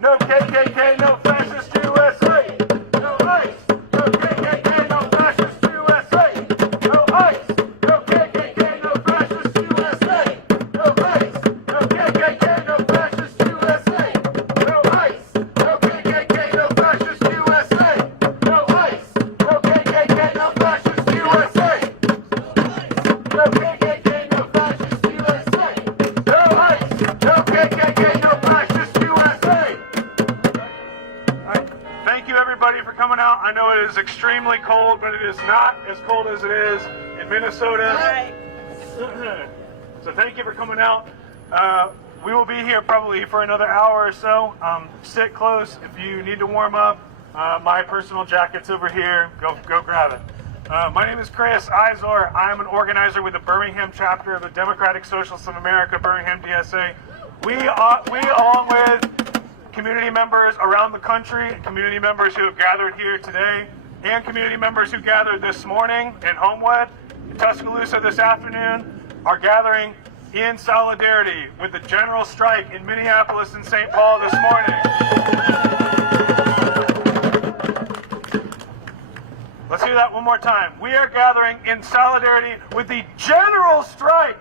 No KKK, no fascist USA. No ICE. No KKK, no fascist USA. No ICE. No KKK, no fascist USA. No ICE. No KKK, no fascist USA. No ICE. No KKK, no fascist USA. No ICE. No KKK, no fascist USA. No KKK, no fascist USA. No ICE. No KKK, no fascist USA. Thank you everybody for coming out. I know it is extremely cold, but it is not as cold as it is in Minnesota. So thank you for coming out. We will be here probably for another hour or so. Sit close. If you need to warm up, my personal jacket's over here. Go grab it. My name is Chris Izor. I am an organizer with the Birmingham chapter of the Democratic Socialists of America, Birmingham DSA. We along with community members around the country, community members who have gathered here today, and community members who gathered this morning in Homewood, in Tuscaloosa this afternoon, are gathering in solidarity with the general strike in Minneapolis and St. Paul this morning. Let's hear that one more time. We are gathering in solidarity with the general strike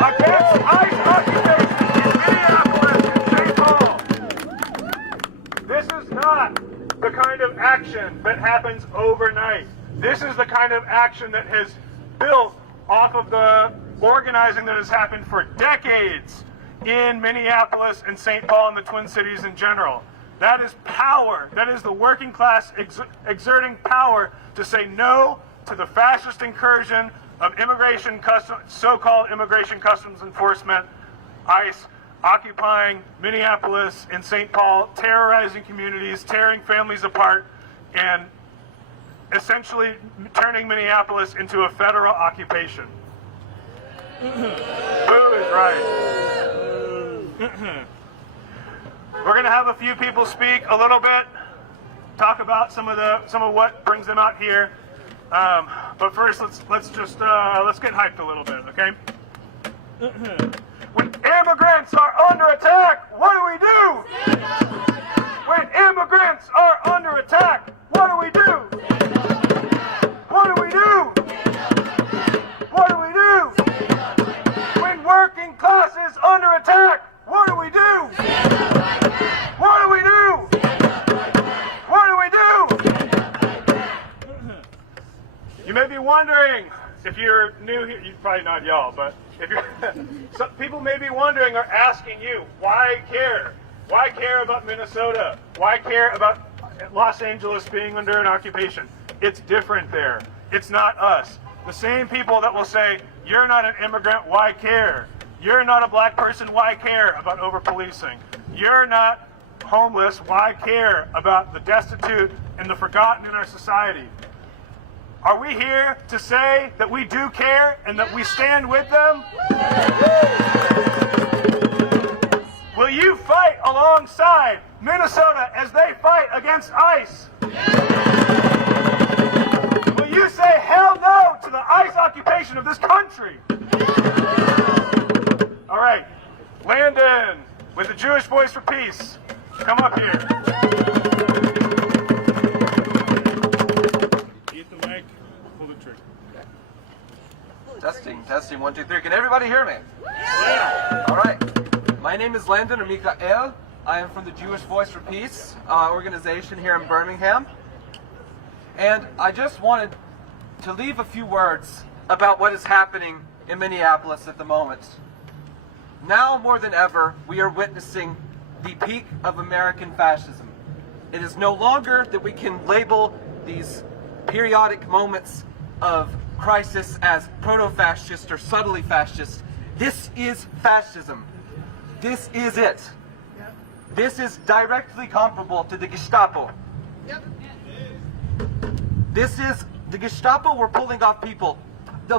against ICE occupation in Minneapolis and St. Paul. This is not the kind of action that happens overnight. This is the kind of action that has built off of the organizing that has happened for decades in Minneapolis and St. Paul and the Twin Cities in general. That is power. That is the working class exerting power to say no to the fascist incursion of so-called immigration customs enforcement, ICE, occupying Minneapolis and St. Paul, terrorizing communities, tearing families apart, and essentially turning Minneapolis into a federal occupation. Boo is right. We're going to have a few people speak a little bit, talk about some of what brings them out here. But first, let's get hyped a little bit, okay? When immigrants are under attack, what do we do? When immigrants are under attack, what do we do? What do we do? What do we do? When working class is under attack, what do we do? What do we do? What do we do? You may be wondering, if you're new here, you probably not y'all, but if you're, some people may be wondering or asking you, why care? Why care about Minnesota? Why care about Los Angeles being under an occupation? It's different there. It's not us. The same people that will say, you're not an immigrant, why care? You're not a black person, why care about over-policing? You're not homeless, why care about the destitute and the forgotten in our society? Are we here to say that we do care and that we stand with them? Will you fight alongside Minnesota as they fight against ICE? Will you say hell no to the ICE occupation of this country? All right, Landon with the Jewish Voice for Peace, come up here. Testing, 1, 2, 3. Can everybody hear me? Yeah. All right. My name is Landon or Mikael. I am from the Jewish Voice for Peace organization here in Birmingham. And I just wanted to leave a few words about what is happening in Minneapolis at the moment. Now more than ever, we are witnessing the peak of American fascism. It is no longer that we can label these periodic moments of crisis as proto-fascist or subtly fascist. This is fascism. This is it. Yep. This is directly comparable to the Gestapo. Yep. This is the Gestapo were pulling off people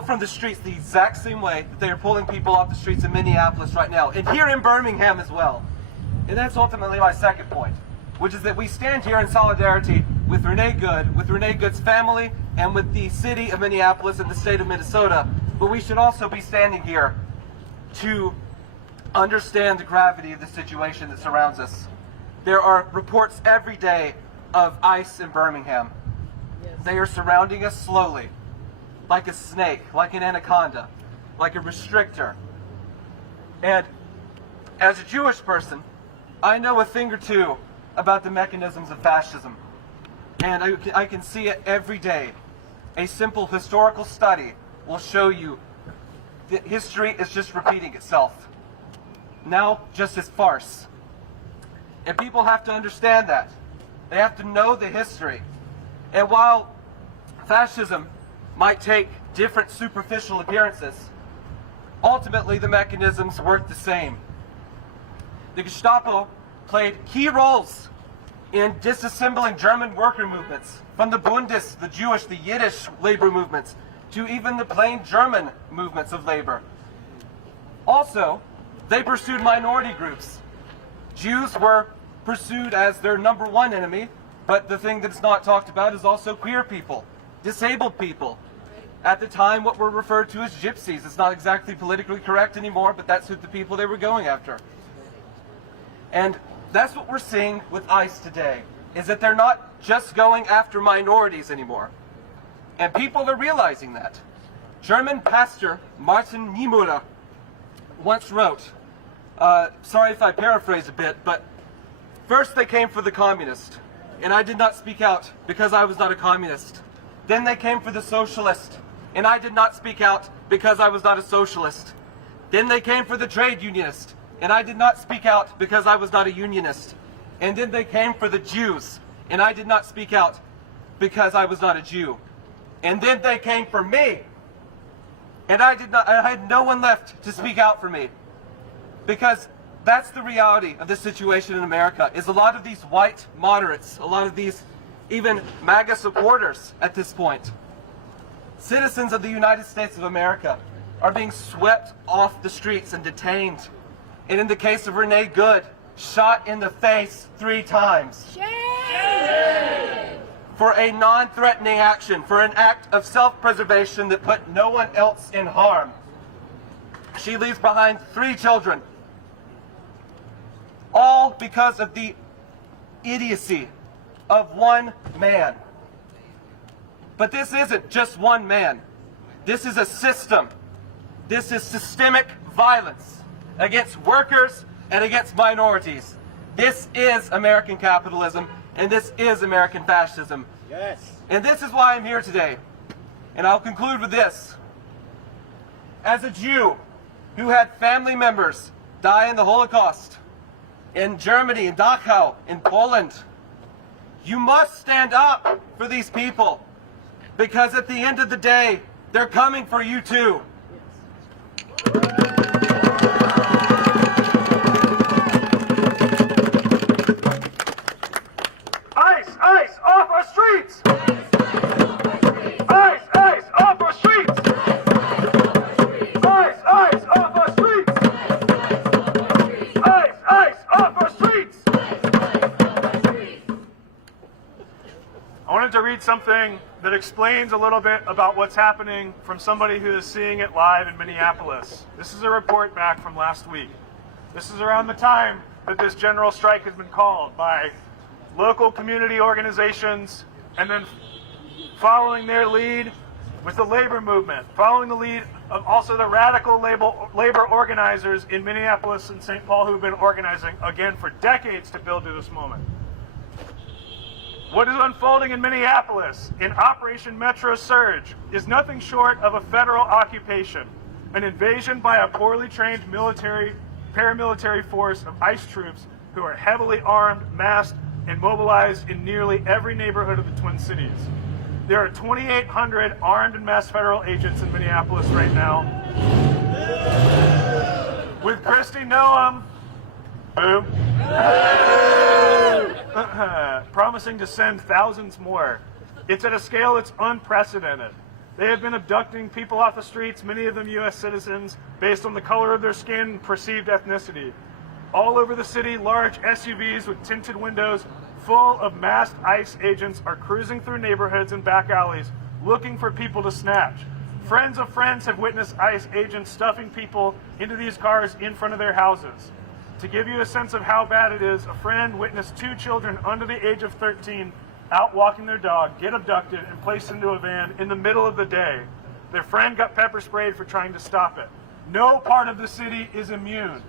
from the streets the exact same way that they are pulling people off the streets in Minneapolis right now, and here in Birmingham as well. And that's ultimately my second point, which is that we stand here in solidarity with Renee Good, with Renee Good's family, and with the city of Minneapolis and the state of Minnesota. But we should also be standing here to understand the gravity of the situation that surrounds us. There are reports every day of ICE in Birmingham. They are surrounding us slowly, like a snake, like an anaconda, like a restrictor. And as a Jewish person, I know a thing or two about the mechanisms of fascism. And I can see it every day. A simple historical study will show you that history is just repeating itself. Now, just as farce. And people have to understand that. They have to know the history. And while fascism might take different superficial appearances, ultimately the mechanisms work the same. The Gestapo played key roles in disassembling German worker movements, from the Bundes, the Jewish, the Yiddish labor movements, to even the plain German movements of labor. Also, they pursued minority groups. Jews were pursued as their number one enemy, but the thing that's not talked about is also queer people, disabled people. At the time, what were referred to as gypsies. It's not exactly politically correct anymore, but that's who the people they were going after. And that's what we're seeing with ICE today, is that they're not just going after minorities anymore. And people are realizing that. German pastor Martin Niemöller once wrote, sorry if I paraphrase a bit, but first they came for the communist, and I did not speak out because I was not a communist. Then they came for the socialist, and I did not speak out because I was not a socialist. Then they came for the trade unionist, and I did not speak out because I was not a unionist. And then they came for the Jews, and I did not speak out because I was not a Jew. And then they came for me, and I had no one left to speak out for me. Because that's the reality of this situation in America, is a lot of these white moderates, a lot of these even MAGA supporters at this point, citizens of the United States of America, are being swept off the streets and detained. And in the case of Renee Good, shot in the face 3 times. Shame! For a non-threatening action, for an act of self-preservation that put no one else in harm. She leaves behind 3 children. All because of the idiocy of one man. But this isn't just one man. This is a system. This is systemic violence against workers and against minorities. This is American capitalism, and this is American fascism. Yes. And this is why I'm here today. And I'll conclude with this. As a Jew who had family members die in the Holocaust, in Germany, in Dachau, in Poland, you must stand up for these people, because at the end of the day, they're coming for you too. ICE! ICE! Off our streets! ICE! ICE! Off our streets! ICE! ICE! Off our streets! ICE! ICE! Off our streets! I wanted to read something that explains a little bit about what's happening from somebody who is seeing it live in Minneapolis. This is a report back from last week. This is around the time that this general strike has been called by local community organizations, and then following their lead with the labor movement, following the lead of also the radical labor organizers in Minneapolis and St. Paul, who have been organizing, again, for decades to build to this moment. What is unfolding in Minneapolis in Operation Metro Surge is nothing short of a federal occupation, an invasion by a poorly trained paramilitary force of ICE troops who are heavily armed, masked, and mobilized in nearly every neighborhood of the Twin Cities. There are 2,800 armed and masked federal agents in Minneapolis right now. With Kristi Noem, boom, promising to send thousands more. It's at a scale that's unprecedented. They have been abducting people off the streets, many of them U.S. citizens, based on the color of their skin and perceived ethnicity. All over the city, large SUVs with tinted windows full of masked ICE agents are cruising through neighborhoods and back alleys looking for people to snatch. Friends of friends have witnessed ICE agents stuffing people into these cars in front of their houses. To give you a sense of how bad it is, a friend witnessed 2 children under the age of 13 out walking their dog get abducted and placed into a van in the middle of the day. Their friend got pepper sprayed for trying to stop it. No part of the city is immune.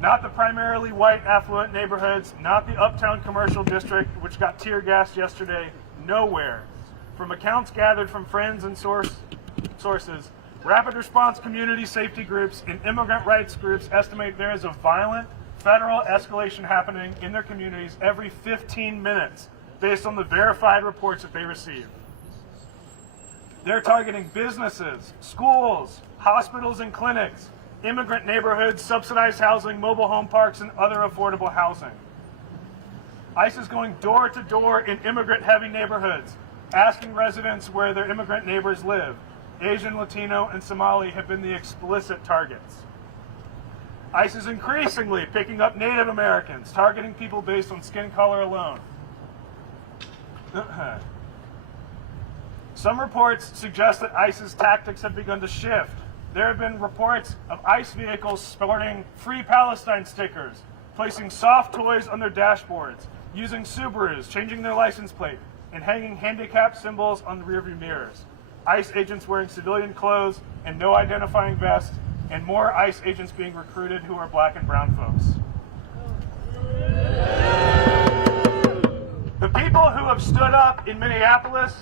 Not the primarily white affluent neighborhoods, not the uptown commercial district, which got tear gassed yesterday. Nowhere. From accounts gathered from friends and sources, rapid response community safety groups and immigrant rights groups estimate there is a violent federal escalation happening in their communities every 15 minutes based on the verified reports that they receive. They're targeting businesses, schools, hospitals and clinics, immigrant neighborhoods, subsidized housing, mobile home parks, and other affordable housing. ICE is going door to door in immigrant-heavy neighborhoods, asking residents where their immigrant neighbors live. Asian, Latino, and Somali have been the explicit targets. ICE is increasingly picking up Native Americans, targeting people based on skin color alone. Some reports suggest that ICE's tactics have begun to shift. There have been reports of ICE vehicles sporting Free Palestine stickers, placing soft toys on their dashboards, using Subarus, changing their license plate, and hanging handicap symbols on the rearview mirrors. ICE agents wearing civilian clothes and no identifying vests, and more ICE agents being recruited who are black and brown folks. The people who have stood up in Minneapolis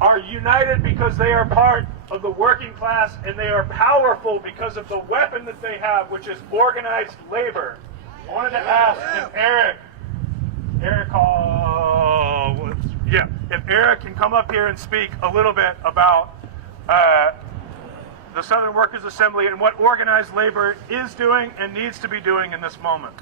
are united because they are part of the working class, and they are powerful because of the weapon that they have, which is organized labor. I wanted to ask if if Eric can come up here and speak a little bit about the Southern Workers Assembly and what organized labor is doing and needs to be doing in this moment.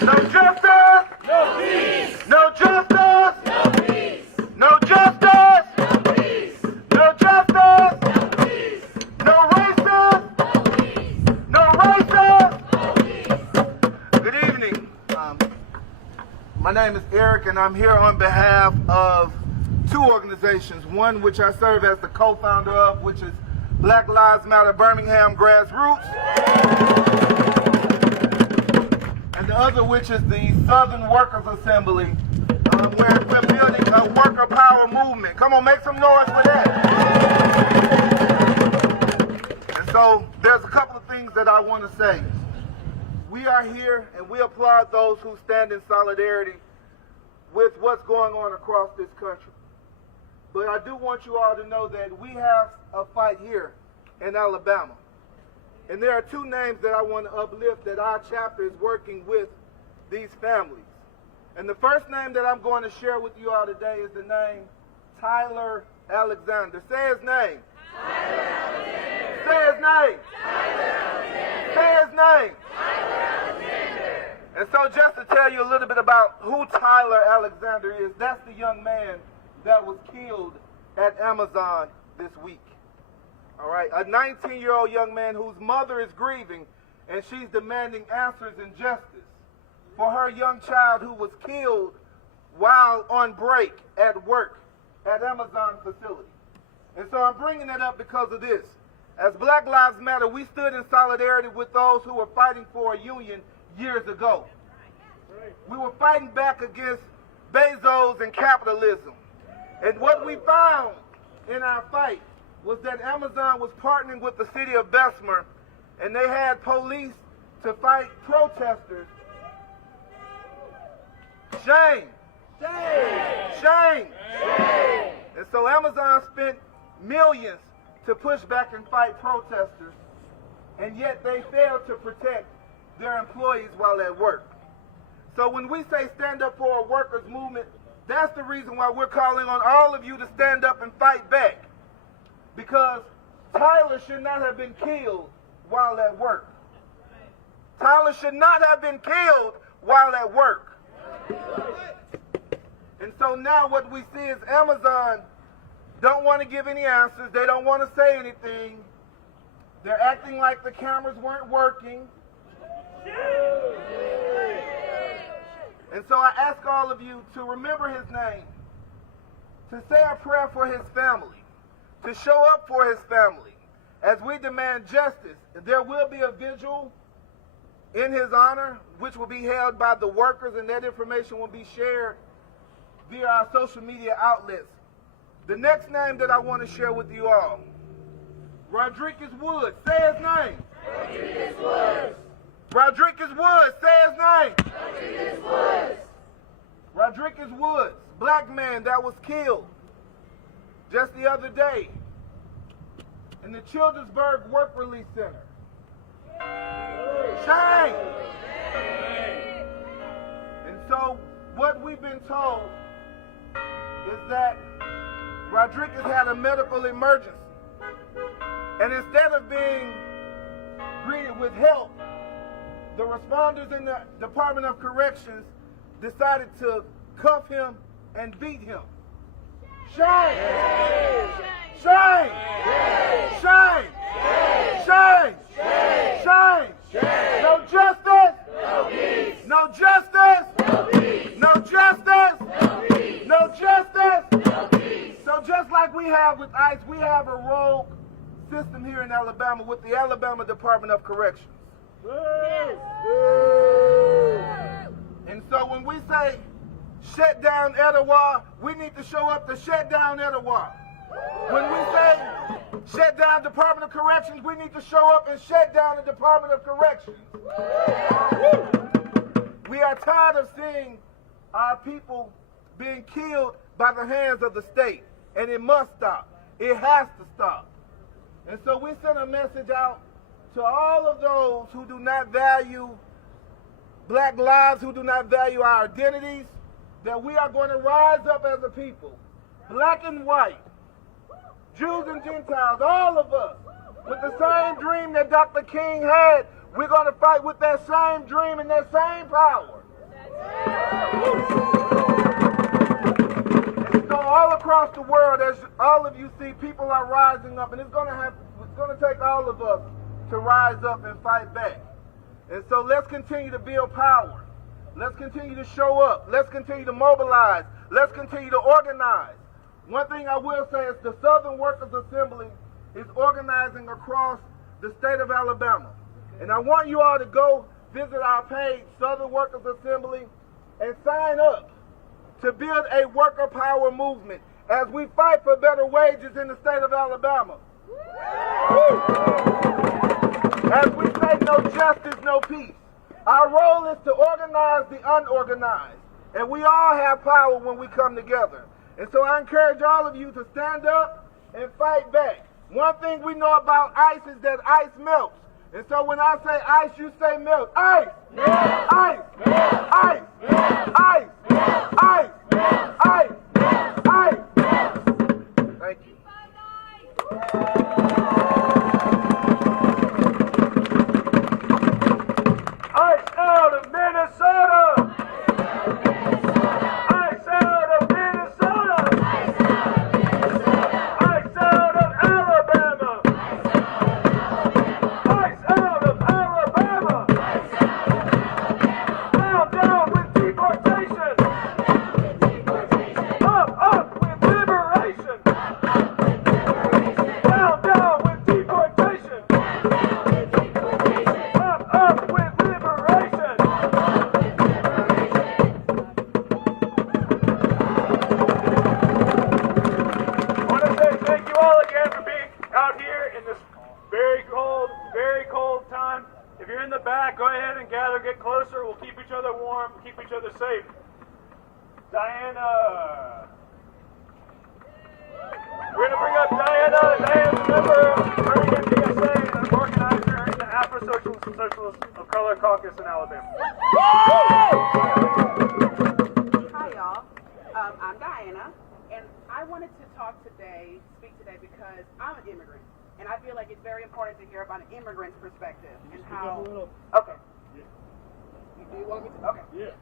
No justice! No peace! No justice! No peace! No justice! No peace! No justice! No peace! No racist! No peace! No racist! No peace! Good evening. My name is Eric, and I'm here on behalf of 2 organizations. One which I serve as the co-founder of, which is Black Lives Matter Birmingham Grassroots, and the other which is the Southern Workers Assembly, where we're building a worker power movement. Come on, make some noise for that. And so there's a couple of things that I want to say. We are here and we applaud those who stand in solidarity with what's going on across this country. But I do want you all to know that we have a fight here in Alabama. And there are 2 names that I want to uplift that our chapter is working with these families. And the first name that I'm going to share with you all today is the name Tyler Alexander. Say his name. Tyler Alexander! Say his name. Tyler Alexander! Say his name. Tyler Alexander! And so just to tell you a little bit about who Tyler Alexander is, that's the young man that was killed at Amazon this week. All right, a 19-year-old young man whose mother is grieving, and she's demanding answers and justice for her young child who was killed while on break at work at Amazon facility. And so I'm bringing it up because of this. As Black Lives Matter, we stood in solidarity with those who were fighting for a union years ago. We were fighting back against Bezos and capitalism. And what we found in our fight was that Amazon was partnering with the city of Bessemer, and they had police to fight protesters. Shame. Shame. Shame. Shame! And so Amazon spent millions to push back and fight protesters, and yet they failed to protect their employees while at work. So when we say stand up for a workers' movement, that's the reason why we're calling on all of you to stand up and fight back. Because Tyler should not have been killed while at work. Tyler should not have been killed while at work. And so now what we see is Amazon don't want to give any answers. They don't want to say anything. They're acting like the cameras weren't working. And so I ask all of you to remember his name, to say a prayer for his family, to show up for his family, as we demand justice. There will be a vigil in his honor, which will be held by the workers, and that information will be shared via our social media outlets. The next name that I want to share with you all, Rodriguez Woods. Say his name. Rodriguez Woods. Rodriguez Woods. Say his name. Rodriguez Woods. Rodriguez Woods, black man that was killed just the other day in the Childersburg Work Release Center. Shame! And so what we've been told is that Rodriguez had a medical emergency. And instead of being greeted with help, the responders in the Department of Corrections decided to cuff him and beat him. Shame! Shame! Shame! Shame! Shame! No justice! No peace. No justice! No peace. No justice! No peace. No justice! No peace. So just like we have with ICE, we have a rogue system here in Alabama with the Alabama Department of Corrections. And so when we say shut down Etowah, we need to show up to shut down Etowah. When we say shut down Department of Corrections, we need to show up and shut down the Department of Corrections. We are tired of seeing our people being killed by the hands of the state, and it must stop. It has to stop. And so we send a message out to all of those who do not value black lives, who do not value our identities, that we are going to rise up as a people, black and white, Jews and Gentiles, all of us, with the same dream that Dr. King had. We're going to fight with that same dream and that same power. And so all across the world, as all of you see, people are rising up, and it's going to take all of us to rise up and fight back. And so let's continue to build power. Let's continue to show up. Let's continue to mobilize. Let's continue to organize. One thing I will say is the Southern Workers Assembly is organizing across the state of Alabama. And I want you all to go visit our page, Southern Workers Assembly, and sign up to build a worker power movement as we fight for better wages in the state of Alabama. As we say, no justice, no peace. Our role is to organize the unorganized. And we all have power when we come together. And so I encourage all of you to stand up and fight back. One thing we know about ice is that ice melts. And so when I say ice, you say melt. Ice! Melt. Ice! Melt. Ice! Melt. Ice! Melt. Ice! Melt. Ice! Melt. Ice! Melt. Thank you. Ice out of Minnesota! Ice out of Minnesota! Ice out of Alabama! Ice out of Alabama! Down with deportation! Up with liberation! Down with deportation! Up with liberation! I want to say thank you all again for being out here in this very cold time. If you're in the back, go ahead and gather, get closer. We'll keep each other warm, keep each other safe. Diana. We're going to bring up Diana. Diana's a member of Birmingham DSA and an organizer in the Afro-Socialist and Socialist of Color Caucus in Alabama. Hi, y'all. I'm Diana, and I wanted to speak today, because I'm an immigrant, and I feel like it's very important to hear about an immigrant's perspective and how. Okay. Do you want me to? Okay. Yeah.